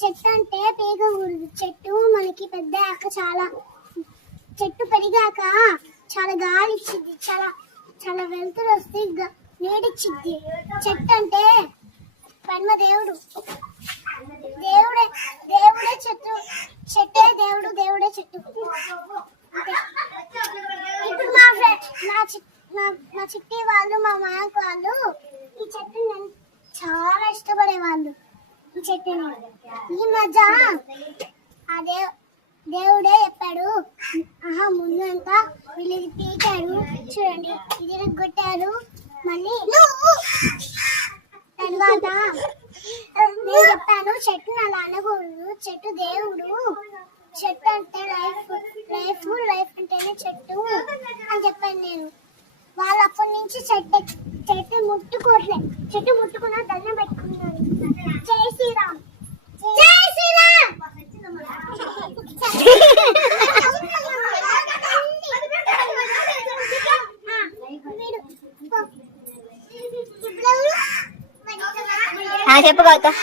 చెట్టు అంటే పేగకూడదు. చెట్టు మనకి పెద్దాక చాలా చెట్టు పెరిగాక చాలా గాలి ఇచ్చిద్ది, చాలా చాలా వెలుతురు వస్తే నీడిచ్చిద్ది. చెట్టు అంటే పరమ దేవుడు, దేవుడే దేవుడే చెట్టు, చెట్టే దేవుడు, దేవుడే చెట్టు. ఇప్పుడు మా చిట్టి వాళ్ళు, మా మాయకు వాళ్ళు ఈ చెట్టుని చాలా ఇష్టపడేవాళ్ళు. ఈ చెట్టుని ఈ మధ్య అదే దేవుడే చెప్పాడు, ముందంతా వీళ్ళకి పీకాడు చూడండి, ఇది కొట్టారు. మళ్ళీ తర్వాత నేను చెప్పాను చెట్టుని అలా అనకూడదు, చెట్టు దేవుడు, చెట్టు అంటే లైఫ్, లైఫ్ లైఫ్ అంటేనే చెట్టు అని చెప్పాను నేను. వాళ్ళు అప్పటి నుంచి చెట్టు ముట్టుకోవట్లే, చెట్టు ముట్టుకున్నా దండం పెట్టుకున్నారు. జై శ్రీరామ్, జై శ్రీరామ్. చెప్పు గౌతమ్.